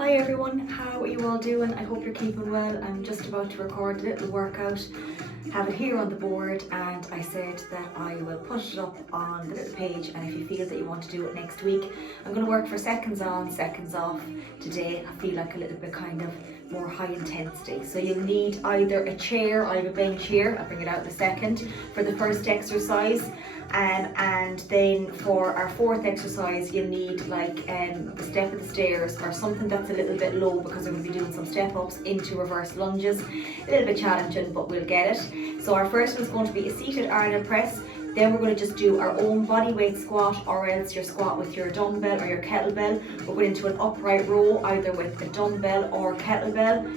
Hi everyone, how are you all doing? I hope you're keeping well. I'm just about to record a little workout, have it here on the board, and I said that I will put it up on the little page, and if you feel that you want to do it next week, I'm going to work for seconds on, seconds off. Today I feel like a little bit kind of more high intensity. So you'll need either a chair, I have a bench here, I'll bring it out in a second, for the first exercise. And then for our fourth exercise, you'll need like the step of the stairs or something that's a little bit low, because we're going to be doing some step ups into reverse lunges. A little bit challenging, but we'll get it. So our first one is going to be a seated Arnold press. Then we're going to just do our own body weight squat, or else your squat with your dumbbell or your kettlebell. We'll go into an upright row, either with a dumbbell or kettlebell,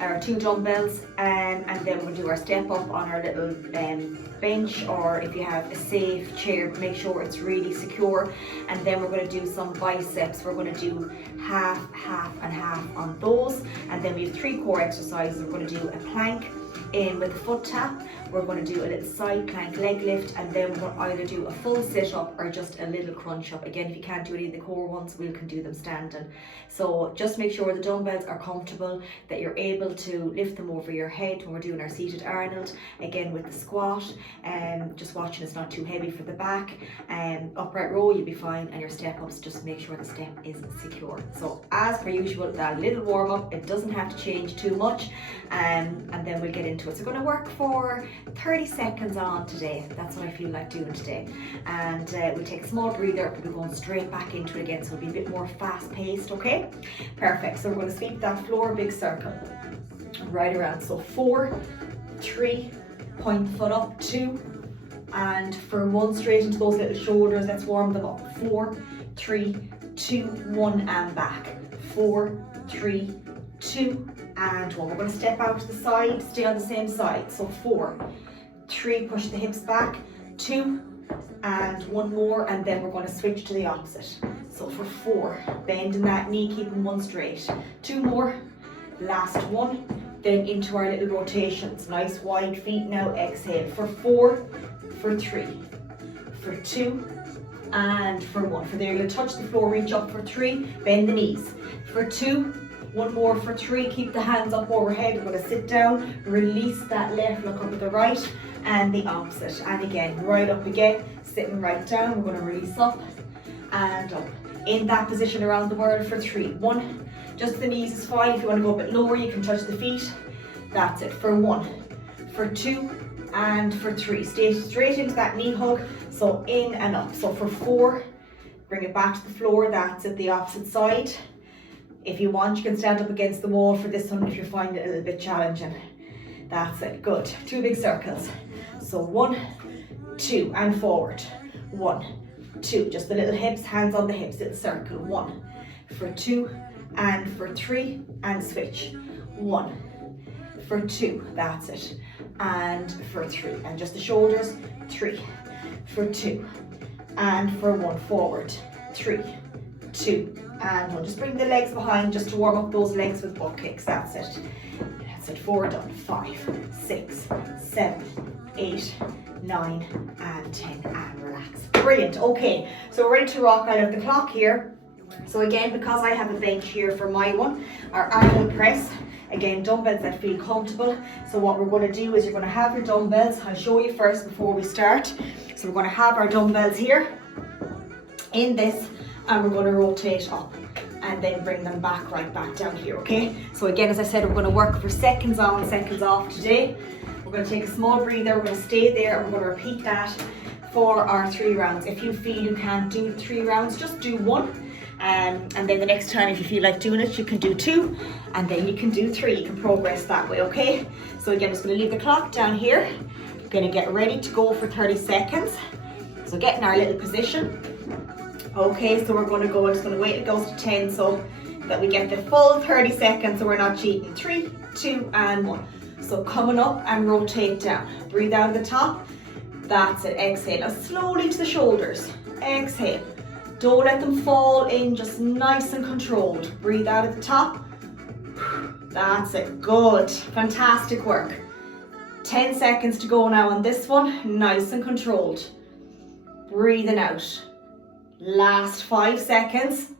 or two dumbbells, and then we'll do our step up on our little bench, or if you have a safe chair, make sure it's really secure. And then we're going to do some biceps. We're going to do half, half and half on those. And then we have 3 core exercises. We're going to do a plank in with a foot tap. We're going to do a little side plank leg lift, and then we're going to either do a full sit up or just a little crunch up. Again, if you can't do any of the core ones, we can do them standing. So just make sure the dumbbells are comfortable, that you're able to lift them over your head when we're doing our seated Arnold. Again, with the squat, just watching it's not too heavy for the back. Upright row, you'll be fine, and your step ups, just make sure the step is secure. So as per usual, that little warm up, it doesn't have to change too much, and then we'll get into it. So we're going to work for 30 seconds on today. That's what I feel like doing today. And we'll take a small breather, but we're going straight back into it again, so it'll be a bit more fast paced, okay? Perfect. So we're going to sweep that floor big circle right around. So 4, 3, point the foot up, 2, and for 1, straight into those little shoulders. Let's warm them up. 4, 3, 2, 1, and back. 4, 3, 2, and 1. We're going to step out to the side, stay on the same side. So 4, 3, push the hips back, 2, and 1 more, and then we're going to switch to the opposite. So for 4, bending that knee, keeping 1 straight. 2 more, last 1, then into our little rotations. Nice wide feet now, exhale. For 4, for 3, for 2, and for 1. For there, you'll touch the floor, reach up for 3, bend the knees. For 2, 1 more for 3, keep the hands up overhead. We're going to sit down, release that left, look up at the right, and the opposite. And again, right up again, sitting right down. We're going to release up and up. In that position around the world for 3. 1, just the knees is fine. If you want to go a bit lower, you can touch the feet. That's it. For 1, for 2, and for 3. Stay straight into that knee hug. So in and up. So for 4, bring it back to the floor. That's it, the opposite side. If you want, you can stand up against the wall for this one if you're finding it a little bit challenging. That's it, good. 2 big circles. So 1, 2, and forward. 1, 2, just the little hips, hands on the hips, little circle. 1, for 2, and for 3, and switch. 1, for 2, that's it. And for 3, and just the shoulders. 3, for 2, and for 1, forward. 3, 2, and 1. Just bring the legs behind just to warm up those legs with butt kicks. That's it. That's it. 4 done. 5, 6, 7, 8, 9, and 10. And relax. Brilliant. Okay, so we're ready to rock. I have the clock here. So again, because I have a bench here for my one, our Arnold press. Again, dumbbells that feel comfortable. So what we're going to do is you're going to have your dumbbells. I'll show you first before we start. So we're going to have our dumbbells here in this, and we're going to rotate up and then bring them back right back down here, okay? So again, as I said, we're going to work for seconds on, seconds off today. We're going to take a small breather, we're going to stay there, and we're going to repeat that for our 3 rounds. If you feel you can't do 3 rounds, just do 1. And then the next time, if you feel like doing it, you can do 2, and then you can do 3. You can progress that way, okay? So again, I'm just going to leave the clock down here. We're going to get ready to go for 30 seconds. So get in our little position. Okay, so we're going to go, I'm just going to wait, it goes to 10 so that we get the full 30 seconds, so we're not cheating. 3, 2, and 1. So coming up and rotate down. Breathe out at the top. That's it, exhale. Now slowly to the shoulders. Exhale. Don't let them fall in, just nice and controlled. Breathe out at the top. That's it, good. Fantastic work. 10 seconds to go now on this one. Nice and controlled. Breathing out. Last 5 seconds.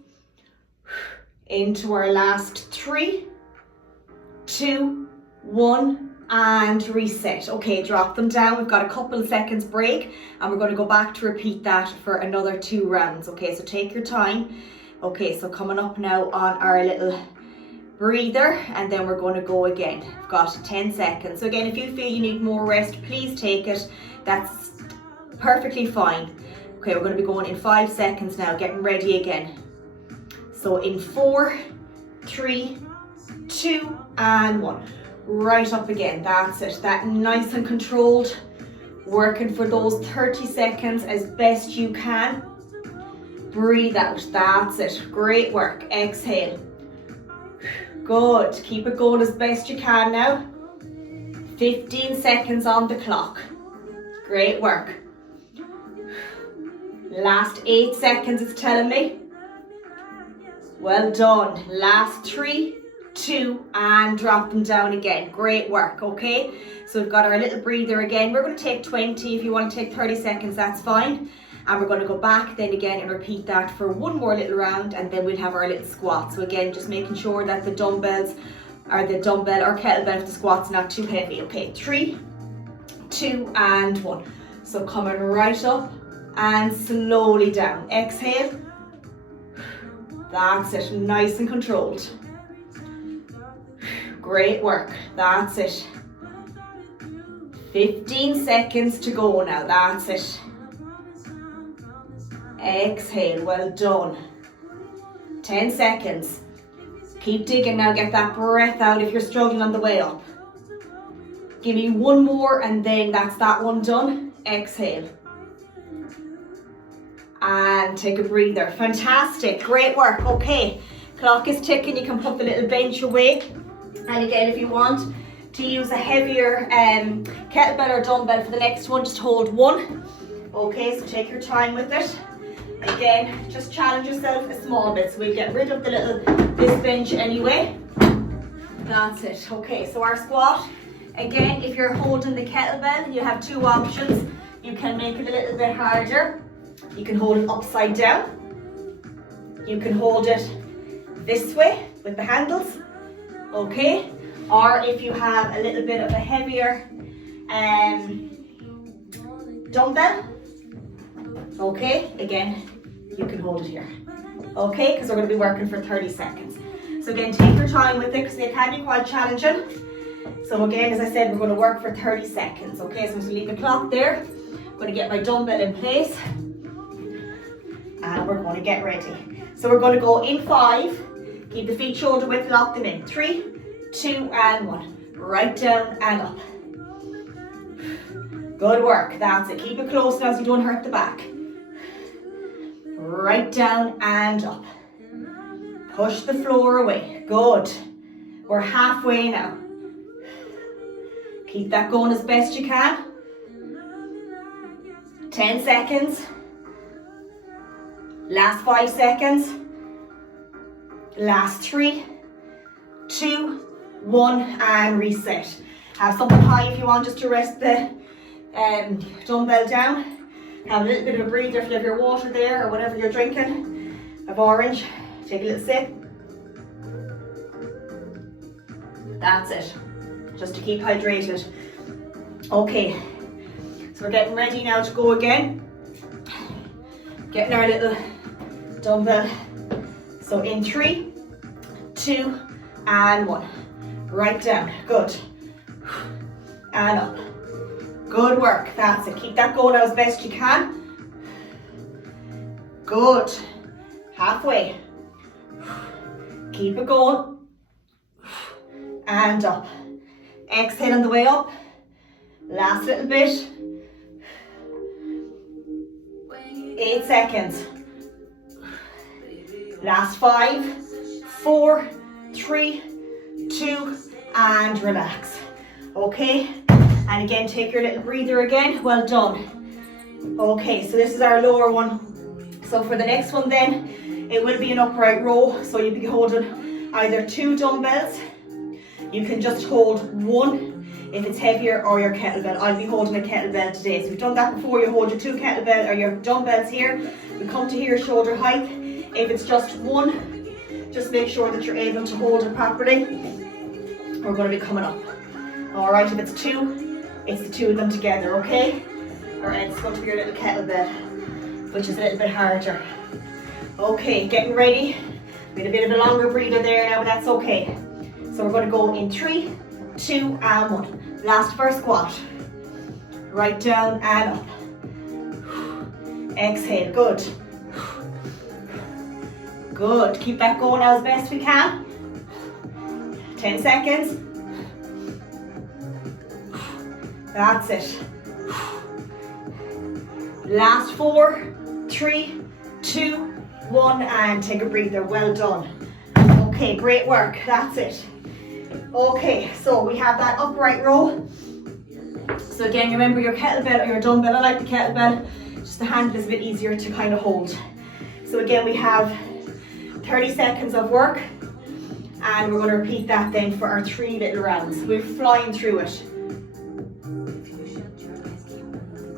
Into our last 3, 2, 1, and reset. Okay, drop them down. We've got a couple of seconds break and we're going to go back to repeat that for another 2 rounds. Okay, so take your time. Okay, so coming up now on our little breather, and then we're going to go again. We've got 10 seconds. So again, if you feel you need more rest, please take it. That's perfectly fine. Okay, we're going to be going in 5 seconds now, getting ready again. So in 4, 3, 2, and 1. Right up again. That's it. That nice and controlled. Working for those 30 seconds as best you can. Breathe out. That's it. Great work. Exhale. Good. Keep it going as best you can now. 15 seconds on the clock. Great work. Last 8 seconds, it's telling me. Well done. Last 3, 2, and drop them down again. Great work, okay? So we've got our little breather again. We're going to take 20. If you want to take 30 seconds, that's fine. And we're going to go back then again and repeat that for one more little round, and then we'll have our little squat. So again, just making sure that the dumbbell or kettlebell for the squat's not too heavy. Okay, 3, 2, and 1. So coming right up and slowly down. Exhale. That's it. Nice and controlled. Great work. That's it. 15 seconds to go now. That's it. Exhale. Well done. 10 seconds. Keep digging now. Get that breath out if you're struggling on the way up. Give me one more and then that's that one done. Exhale. And take a breather. Fantastic. Great work. Okay. Clock is ticking. You can put the little bench away. And again, if you want to use a heavier kettlebell or dumbbell for the next one, just hold 1. Okay, so take your time with it. Again, just challenge yourself a small bit. So we'll get rid of this bench anyway. That's it. Okay, so our squat. Again, if you're holding the kettlebell, you have 2 options. You can make it a little bit harder. You can hold it upside down. You can hold it this way with the handles. Okay, or if you have a little bit of a heavier dumbbell, okay, again, you can hold it here. Okay, because we're going to be working for 30 seconds. So again, take your time with it because they can be quite challenging. So again, as I said, we're going to work for 30 seconds. Okay, so I'm going to leave the clock there. I'm going to get my dumbbell in place. And we're going to get ready. So we're going to go in 5. Keep the feet shoulder width, lock them in. 3, 2, and 1. Right down and up. Good work. That's it. Keep it close now so you don't hurt the back. Right down and up. Push the floor away. Good. We're halfway now. Keep that going as best you can. 10 seconds. Last 5 seconds. Last 3, 2, 1, and reset. Have something high if you want just to rest the dumbbell down. Have a little bit of a breather if you have your water there or whatever you're drinking. Of orange. Take a little sip. That's it. Just to keep hydrated. Okay. So we're getting ready now to go again. Getting our little dumbbell. So in 3, 2, and 1. Right down. Good. And up. Good work. That's it. Keep that going as best you can. Good. Halfway. Keep it going. And up. Exhale on the way up. Last little bit. 8 seconds. Last 5, 4, 3, 2, and relax. Okay, and again, take your little breather again. Well done. Okay, so this is our lower one. So for the next one then, it will be an upright row. So you'll be holding either 2 dumbbells. You can just hold 1 if it's heavier, or your kettlebell. I'll be holding a kettlebell today. So if you've done that before, you hold your 2 kettlebell or your dumbbells here. We come to here shoulder height. If it's just 1, Just make sure that you're able to hold it properly. We're going to be coming up. All right, if it's 2, it's the 2 of them together, okay? All right, it's going to be your little kettlebell, which is a little bit harder. Okay, getting ready. With a bit of a longer breather there now, but that's okay. So we're going to go in 3, 2, and 1. Last for a squat. Right down and up. Exhale, good. Good, keep that going now as best we can. 10 seconds. That's it. Last 4, 3, 2, 1, and take a breather. Well done. Okay, great work. That's it. Okay, so we have that upright row. So again, remember your kettlebell or your dumbbell. I like the kettlebell. Just the handle is a bit easier to kind of hold. So again, we have 30 seconds of work, and we're going to repeat that then for our 3 little rounds. We're flying through it.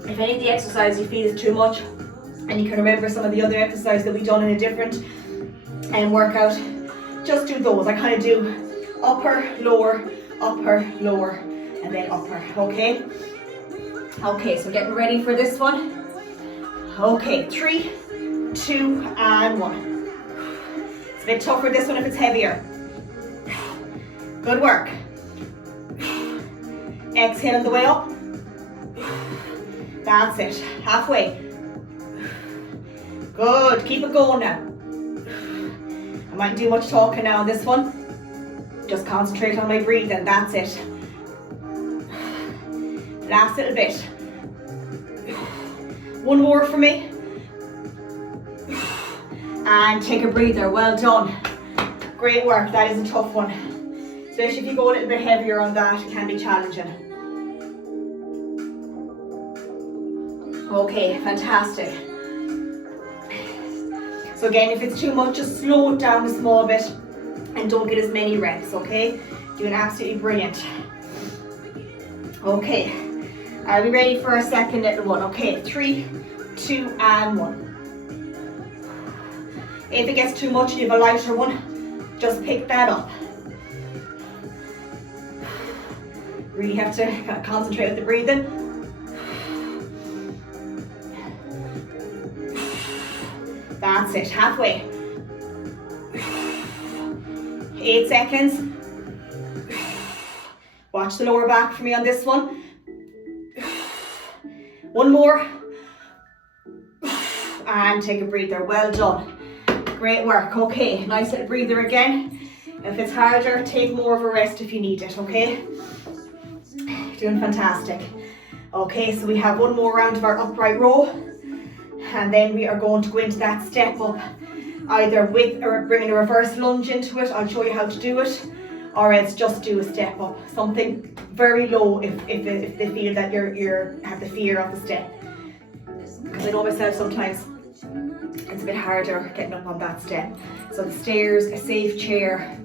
If any of the exercise you feel is too much, and you can remember some of the other exercises that we've done in a different workout, just do those. I kind of do upper, lower, and then upper, okay? Okay, so getting ready for this one. Okay, 3, 2, and 1. It's a bit tougher this one if it's heavier. Good work. Exhale on the way up. That's it, halfway. Good, keep it going now. I mightn't do much talking now on this one. Just concentrate on my breathing, that's it. Last little bit. 1 more for me. And take a breather, well done. Great work, that is a tough one. Especially if you go a little bit heavier on that, it can be challenging. Okay, fantastic. So again, if it's too much, just slow it down a small bit and don't get as many reps, okay? Doing absolutely brilliant. Okay, are we ready for our second little one? Okay, 3, 2, and 1. If it gets too much and you have a lighter one, just pick that up. Really have to concentrate with the breathing. That's it, halfway. 8 seconds. Watch the lower back for me on this one. 1 more. And take a breather, well done. Great work, okay, nice little breather again. If it's harder, take more of a rest if you need it, okay? Doing fantastic. Okay, so we have 1 more round of our upright row. And then we are going to go into that step up, either with or bringing a reverse lunge into it. I'll show you how to do it, or else just do a step up, something very low if they feel that you have the fear of the step. Because I know myself sometimes it's a bit harder getting up on that step. So the stairs, a safe chair,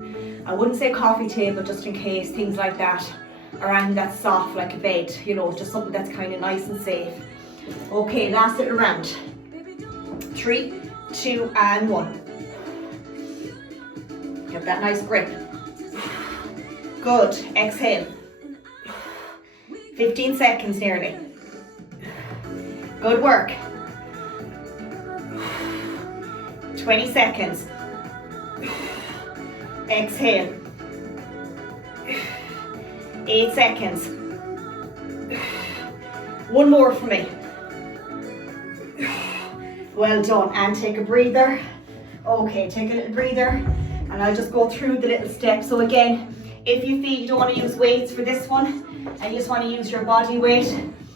I wouldn't say coffee table just in case, things like that, or anything that's soft like a bed, you know, just something that's kind of nice and safe. Okay, last little round. 3, 2, and 1. Get that nice grip. Good, exhale. 15 seconds nearly. Good work. 20 seconds. Exhale. 8 seconds. 1 more for me. Well done, and take a breather. Okay, take a little breather, and I'll just go through the little steps. So again, if you feel you don't want to use weights for this one, and you just want to use your body weight,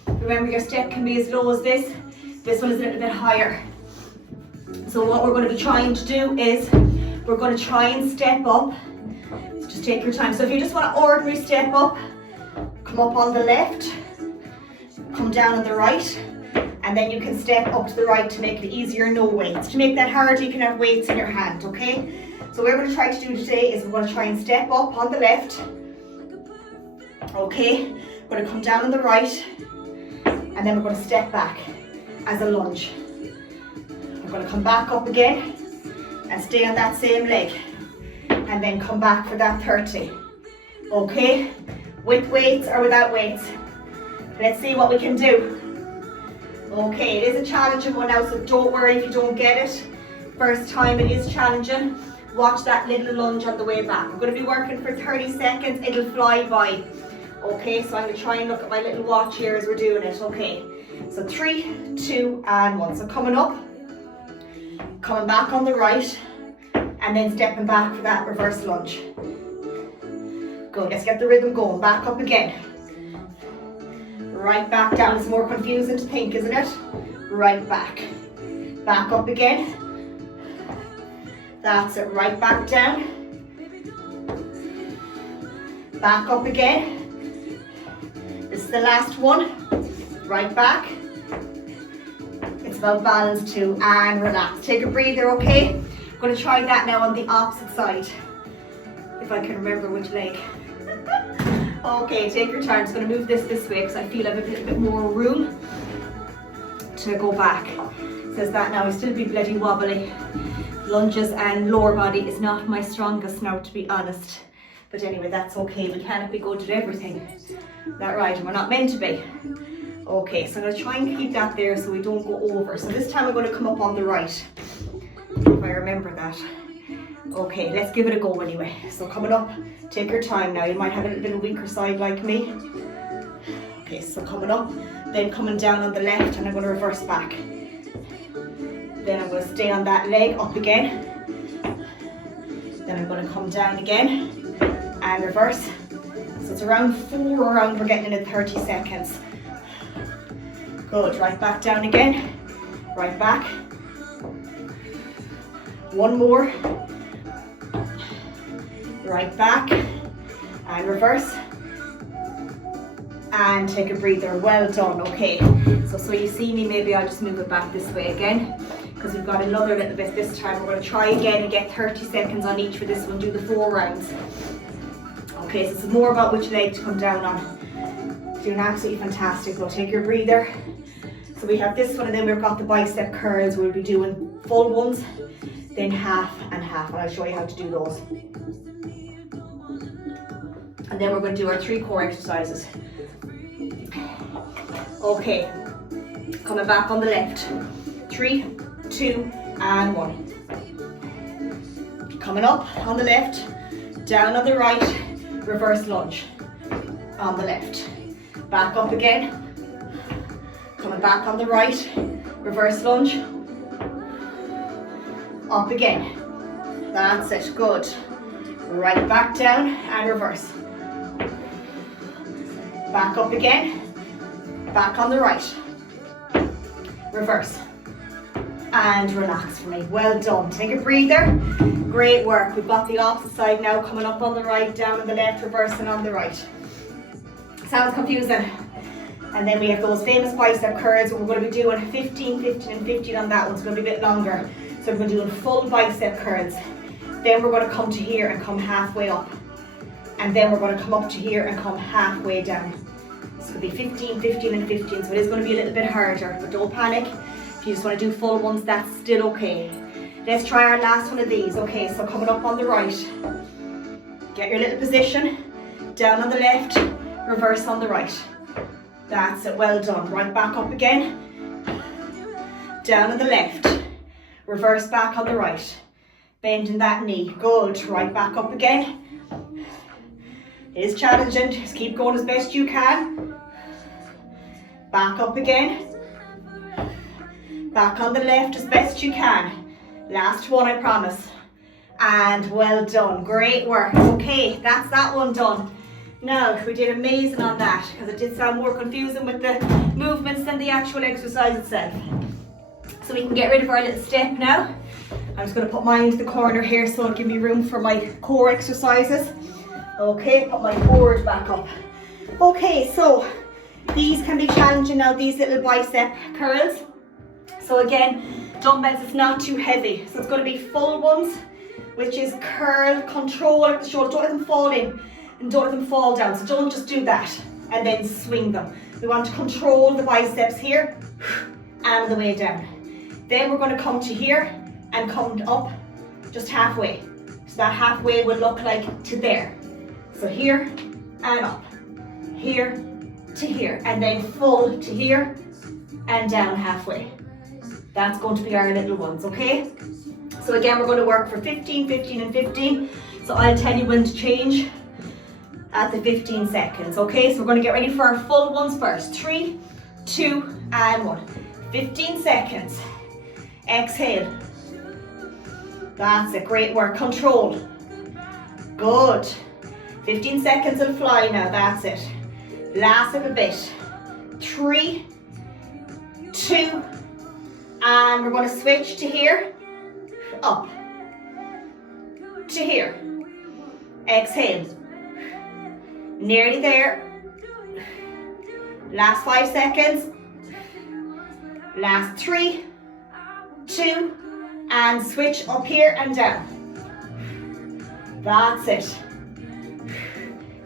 remember your step can be as low as this. This one is a little bit higher. So what we're going to be trying to do is, we're going to try and step up. So just take your time. So if you just want to ordinary step up, come up on the left, come down on the right, and then you can step up to the right to make it easier, no weights. To make that harder, you can have weights in your hand, okay? So what we're going to try to do today is we're going to try and step up on the left. Okay, we're going to come down on the right, and then we're going to step back as a lunge. We're going to come back up again and stay on that same leg. and then come back for that 30. Okay, with weights or without weights. Let's see what we can do. Okay, it is a challenging one now, so don't worry if you don't get it. First time it is challenging. Watch that little lunge on the way back. We're going to be working for 30 seconds, it'll fly by. Okay, so I'm going to try and look at my little watch here as we're doing it. Okay, so 3, 2, and 1. So coming up, coming back on the right, and then stepping back for that reverse lunge. Good, let's get the rhythm going. Back up again. Right back down. It's more confusing to think, isn't it? Right back. Back up again. That's it, right back down. Back up again. This is the last one. Right back. It's about balance too, and relax. Take a breather, okay? I'm going to try that now on the opposite side. If I can remember which leg. Okay, take your time. I'm just going to move this way because I feel I have a little bit more room to go back. Says that now, I still be bloody wobbly. Lunges and lower body is not my strongest now, to be honest. But anyway, that's okay. We cannot be good at everything. Is that right? We're not meant to be. Okay, so I'm going to try and keep that there so we don't go over. So this time I'm going to come up on the right, if I remember that. Okay, let's give it a go anyway. So coming up, take your time now. You might have a little bit of weaker side like me. Okay, so coming up, then coming down on the left, and I'm going to reverse back. Then I'm going to stay on that leg, up again. Then I'm going to come down again and reverse. So it's around 4 around, we're getting in 30 seconds. Good, right back down again. Right back. One more. Right back and reverse. And take a breather. Well done. Okay, so you see me, maybe I'll just move it back this way again, because we've got another little bit this time. We're going to try again and get 30 seconds on each for this one. Do the 4 rounds. Okay, so it's more about which leg to come down on. Doing absolutely fantastic. We'll take your breather. So we have this one, and then we've got the bicep curls. We'll be doing full ones, then half and half, and I'll show you how to do those. And then we're going to do our 3 core exercises. Okay, coming back on the left. 3, 2, and 1. Coming up on the left, down on the right, reverse lunge. On the left. Back up again. Coming back on the right, reverse lunge. Up again. That's it, good. Right back down and reverse. Back up again. Back on the right. Reverse. And relax for me. Well done. Take a breather. Great work. We've got the opposite side now, coming up on the right, down on the left, reversing on the right. Sounds confusing. And then we have those famous bicep curls. We're going to be doing 15, 15 and 15 on that one. It's going to be a bit longer. So we're going to be doing full bicep curls. Then we're going to come to here and come halfway up. And then we're going to come up to here and come halfway down. It's going to be 15, 15 and 15. So it is going to be a little bit harder, but don't panic. If you just want to do full ones, that's still okay. Let's try our last one of these. Okay, so coming up on the right. Get your little position. Down on the left, reverse on the right. That's it, well done. Right back up again. Down on the left. Reverse back on the right. Bending that knee. Good. Right back up again. It is challenging. Just keep going as best you can. Back up again. Back on the left as best you can. Last one, I promise. And well done. Great work. Okay, that's that one done. Now, we did amazing on that, because it did sound more confusing with the movements than the actual exercise itself. So we can get rid of our little step now. I'm just going to put mine into the corner here so it'll give me room for my core exercises. Okay, put my board back up. Okay, so these can be challenging now, these little bicep curls. So again, dumbbells, it's not too heavy. So it's going to be full ones, which is curl, control at the shoulder. Don't let them fall in. And don't let them fall down, so don't just do that and then swing them. We want to control the biceps here and the way down. Then we're going to come to here and come up just halfway. that halfway would look like to there. So here and up, here to here, and then full to here and down halfway. That's going to be our little ones, okay? So again, we're going to work for 15, 15 and 15. So I'll tell you when to change at the 15 seconds, okay? So we're going to get ready for our full ones first. 3, 2 and 1. 15 seconds. Exhale. That's it, great work. Control. Good. 15 seconds and fly now, that's it. Last little bit. 3, 2, and we're going to switch to here. Up. To here. Exhale. Nearly there. Last 5 seconds. Last 3, 2, and switch up here and down. That's it.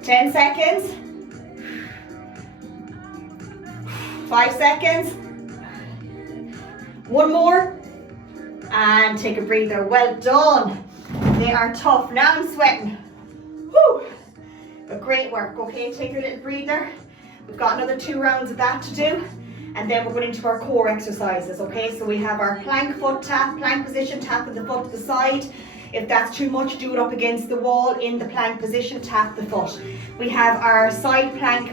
10 seconds. 5 seconds. One more. And take a breather. Well done. They are tough. Now I'm sweating. Whew. But great work. Okay, take your little breather. We've got another 2 rounds of that to do. And then we're going into our core exercises, okay? So we have our plank foot tap, plank position, tapping the foot to the side. If that's too much, do it up against the wall in the plank position, tap the foot. We have our side plank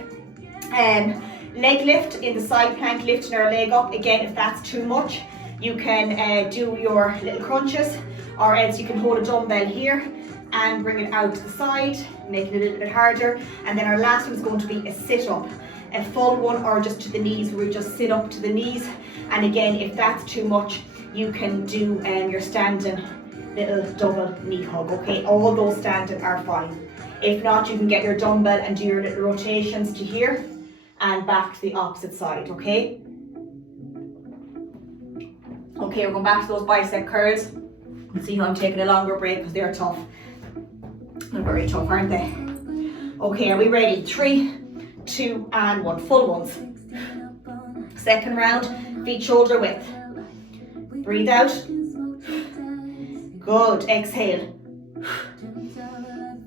leg lift, in the side plank, lifting our leg up. Again, if that's too much, you can do your little crunches, or else you can hold a dumbbell here and bring it out to the side, make it a little bit harder. And then our last one is going to be a sit-up. A full one, or just to the knees, where we just sit up to the knees. And again, if that's too much, you can do your standing little double knee hug, okay? All those standing are fine. If not, you can get your dumbbell and do your little rotations to here and back to the opposite side, okay? Okay, we're going back to those bicep curls. See how I'm taking a longer break because they're tough. They're very tough, aren't they? Okay, are we ready? 3, 2 and 1. Full ones. Second round, feet shoulder width. Breathe out. Good. Exhale.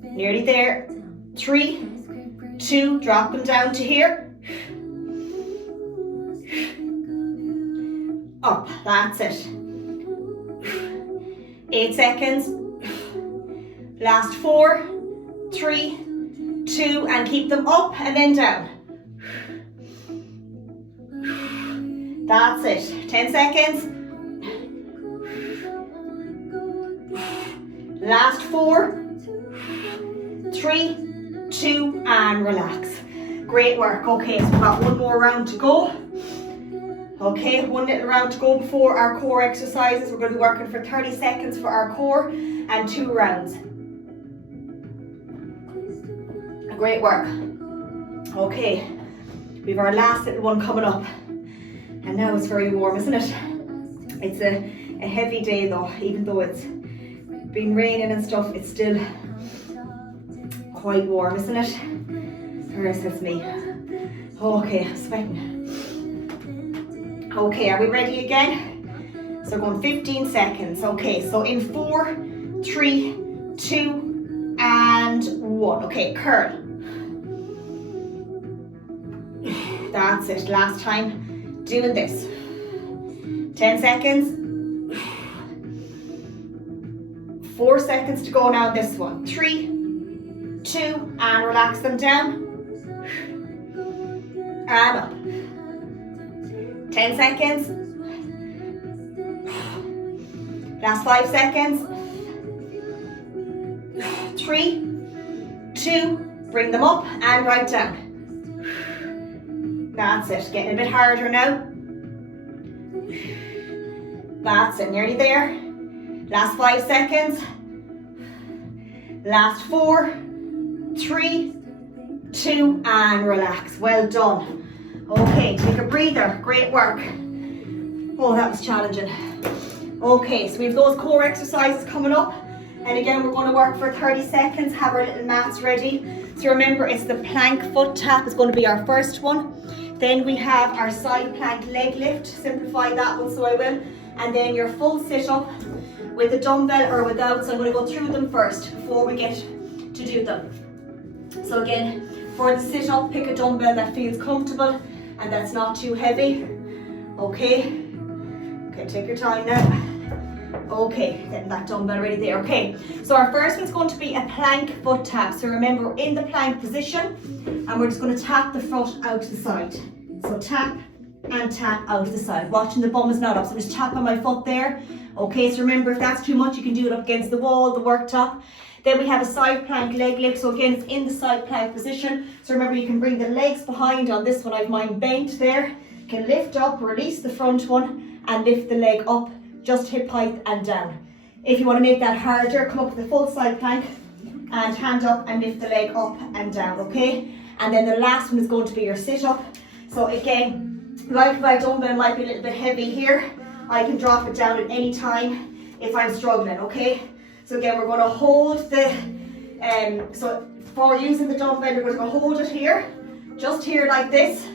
Nearly there. 3, 2, drop them down to here. Up. That's it. 8 seconds. Last 4, 3, 2, and keep them up and then down. That's it. 10 seconds. Last 4, 3, 2, and relax. Great work. Okay, so we've got one more round to go. Okay, one little round to go before our core exercises. We're going to be working for 30 seconds for our core and 2 rounds. Great work. Okay, we have our last little one coming up. And now it's very warm, isn't it? It's a heavy day though, even though it's been raining and stuff, it's still quite warm, isn't it? Or says me. Okay, I'm sweating. Okay, are we ready again? So going 15 seconds. Okay, so in 4, 3, 2, and 1. Okay, curl. That's it, last time doing this. 10 seconds. 4 seconds to go now on this one. 3, 2, and relax them down. And up. 10 seconds. Last 5 seconds. 3, 2, bring them up and right down. That's it, getting a bit harder now. That's it, nearly there. Last 5 seconds. Last 4, 3, 2, and relax. Well done. Okay, take a breather. Great work. Oh, that was challenging. Okay, so we have those core exercises coming up. And again, we're going to work for 30 seconds. Have our little mats ready. So remember, it's the plank foot tap is going to be our first one. Then we have our side plank leg lift. Simplify that one, so I will. And then your full sit up with a dumbbell or without, so I'm going to go through them first before we get to do them. So again, for the sit up, pick a dumbbell that feels comfortable and that's not too heavy. Okay, take your time now. Okay, getting that dumbbell ready there. Okay, so our first one's going to be a plank foot tap. So remember, we're in the plank position and we're just going to tap the foot out to the side. So tap and tap out to the side. Watching the bum is not up, so just tap on my foot there. Okay, so remember, if that's too much, you can do it up against the wall, the worktop. Then we have a side plank leg lift. So again, it's in the side plank position. So remember, you can bring the legs behind. On this one, I've mine bent there. You can lift up, release the front one and lift the leg up, just hip height and down. If you want to make that harder, come up with the full side plank and hand up and lift the leg up and down, okay? And then the last one is going to be your sit up. So again, like my dumbbell might be a little bit heavy here, I can drop it down at any time if I'm struggling, okay? So again, we're going to hold the, so for using the dumbbell, you're going to hold it here, just here like this.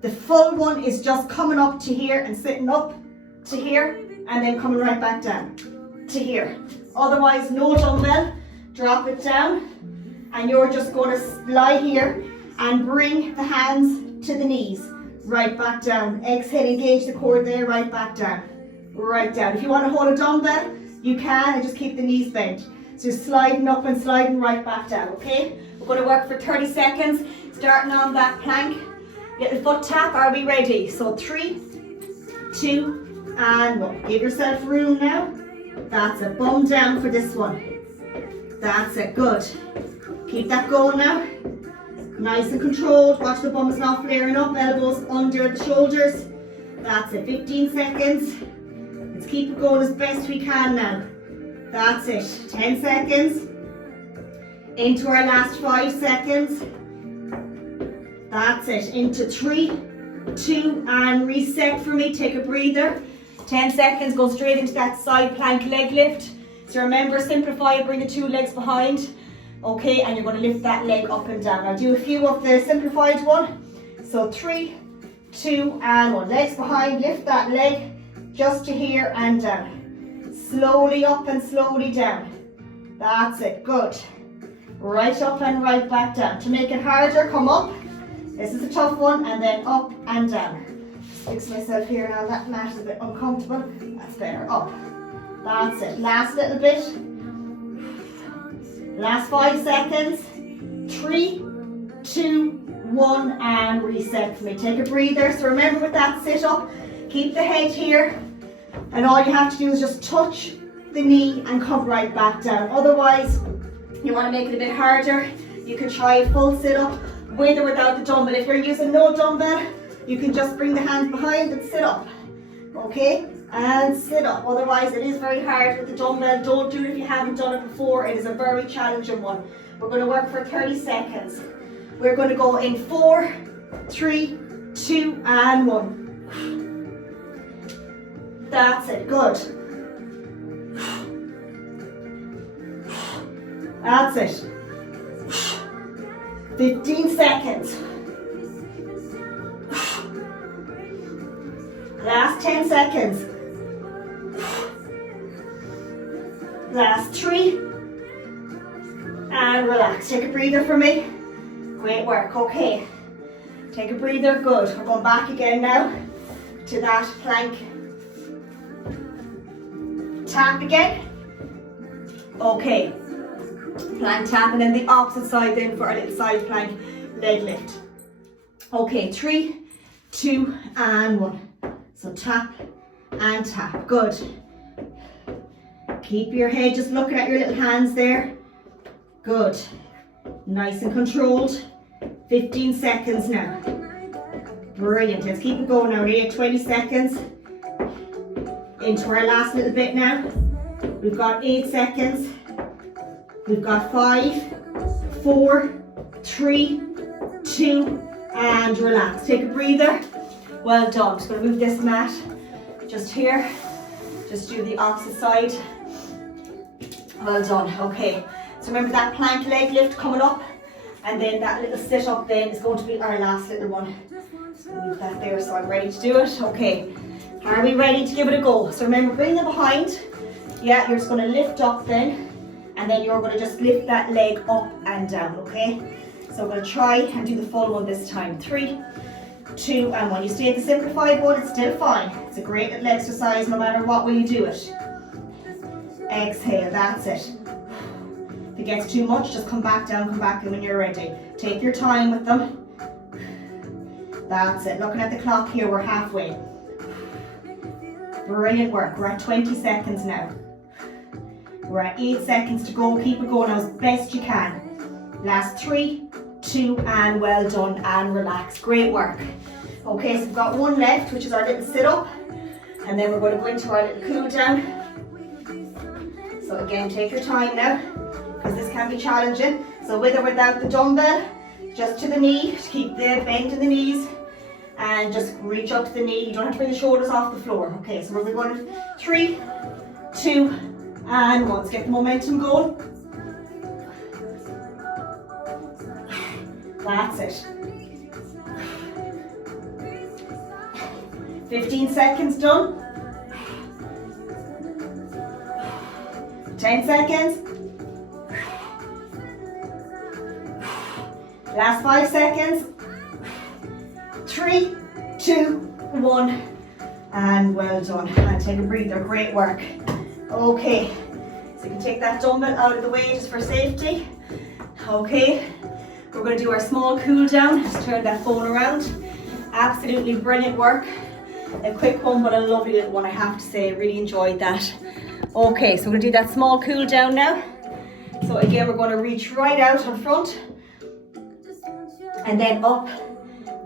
The full one is just coming up to here and sitting up to here and then coming right back down to here. Otherwise, no dumbbell, drop it down and you're just going to lie here and bring the hands to the knees, right back down. Exhale, engage the core there, right back down, right down. If you want to hold a dumbbell, you can, and just keep the knees bent. So sliding up and sliding right back down, okay? We're going to work for 30 seconds, starting on that plank. Little foot tap, are we ready? So 3, 2, and 1. Give yourself room now. That's it, bum down for this one. That's it, good. Keep that going now. Nice and controlled, watch the bums not flaring up, elbows under the shoulders. That's it, 15 seconds. Let's keep it going as best we can now. That's it, 10 seconds. Into our last 5 seconds. That's it, into 3, 2, and reset for me, take a breather. 10 seconds, go straight into that side plank leg lift. So remember, simplify, bring the 2 legs behind. Okay, and you're going to lift that leg up and down. I'll do a few of the simplified one. So 3, 2, and 1. Legs behind, lift that leg just to here and down. Slowly up and slowly down. That's it, good. Right up and right back down. To make it harder, come up. This is a tough one, and then up and down. Fix myself here now, that mat is a bit uncomfortable. That's better, up. That's it, last little bit. Last 5 seconds. 3, 2, 1, and reset for me. Take a breather. So remember, with that sit up, keep the head here, and all you have to do is just touch the knee and come right back down. Otherwise, you want to make it a bit harder, you can try a full sit up with or without the dumbbell. If you're using no dumbbell, you can just bring the hands behind and sit up. Okay, and sit up. Otherwise, it is very hard with the dumbbell. Don't do it if you haven't done it before. It is a very challenging one. We're going to work for 30 seconds. We're going to go in 4, 3, 2, and 1. That's it, good. That's it. 15 seconds. Last 10 seconds. Last 3. And relax. Take a breather for me. Great work. Okay. Take a breather. Good. We're going back again now to that plank tap again. Okay. Plank tap, and then the opposite side then for our little side plank leg lift. Okay, 3, 2, and 1. So tap and tap. Good. Keep your head just looking at your little hands there. Good. Nice and controlled. 15 seconds now. Brilliant. Let's keep it going now. We're at 20 seconds. Into our last little bit now. We've got 8 seconds. We've got 5, 4, 3, 2, and relax. Take a breather. Well done. Just going to move this mat just here. Just do the opposite side. Well done. Okay. So remember that plank leg lift coming up, and then that little sit up then is going to be our last little one. So leave that there so I'm ready to do it. Okay. Are we ready to give it a go? So remember, bring them behind. Yeah, you're just going to lift up then, and then you're going to just lift that leg up and down, okay? So we're going to try and do the full one this time. 3, 2, and 1. You stay at the simplified one, it's still fine. It's a great little exercise no matter what way you do it. Exhale, that's it. If it gets too much, just come back down when you're ready. Take your time with them. That's it. Looking at the clock here, we're halfway. Brilliant work. We're at 20 seconds now. We're at 8 seconds to go. Keep it going as best you can. Last 3, 2, and well done, and relax. Great work. Okay, so we've got one left, which is our little sit-up, and then we're going to go into our little cool down. So again, take your time now, because this can be challenging. So with or without the dumbbell, just to the knee, to keep the bend in the knees, and just reach up to the knee. You don't have to bring the shoulders off the floor. Okay, so we're going to 3, 2, and 1. Let's get the momentum going. That's it. 15 seconds done. 10 seconds. Last 5 seconds. 3, 2, 1, and well done. And take a breather. Great work. Okay, so you can take that dumbbell out of the way just for safety. Okay, we're going to do our small cool down. Just turn that phone around. Absolutely brilliant work. A quick one, but a lovely little one, I have to say. I really enjoyed that. Okay, so we're going to do that small cool down now. So again, we're going to reach right out in front and then up.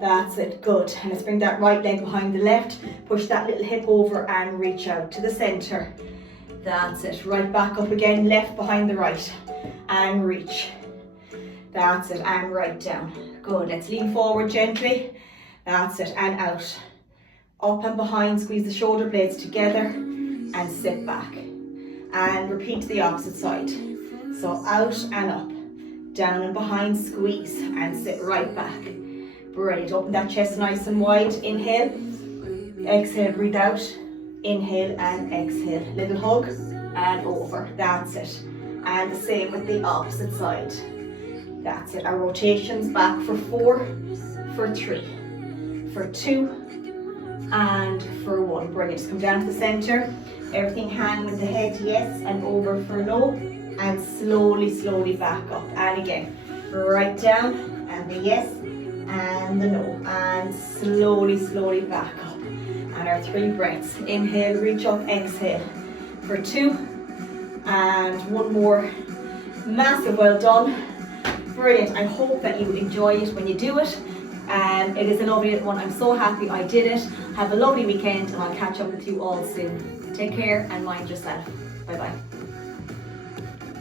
That's it, good. And let's bring that right leg behind the left. Push that little hip over and reach out to the center. That's it, right back up again, left behind the right. And reach. That's it, and right down. Good, let's lean forward gently. That's it, and out. Up and behind, squeeze the shoulder blades together and sit back. And repeat the opposite side. So out and up. Down and behind, squeeze and sit right back. Brilliant. Open that chest nice and wide. Inhale. Exhale, breathe out. Inhale and exhale. Little hug and over. That's it. And the same with the opposite side. That's it. Our rotations back for 4, for 3, for 2, and for 1. Brilliant. Just come down to the center. Everything hand with the head yes and over for no. And slowly, slowly back up. And again, right down and the yes and the no. And slowly, slowly back up. And our 3 breaths. Inhale, reach up, exhale. For 2 and 1 more. Massive well done. Brilliant. I hope that you enjoy it when you do it. It is a lovely one. I'm so happy I did it. Have a lovely weekend and I'll catch up with you all soon. Take care and mind yourself. Bye bye.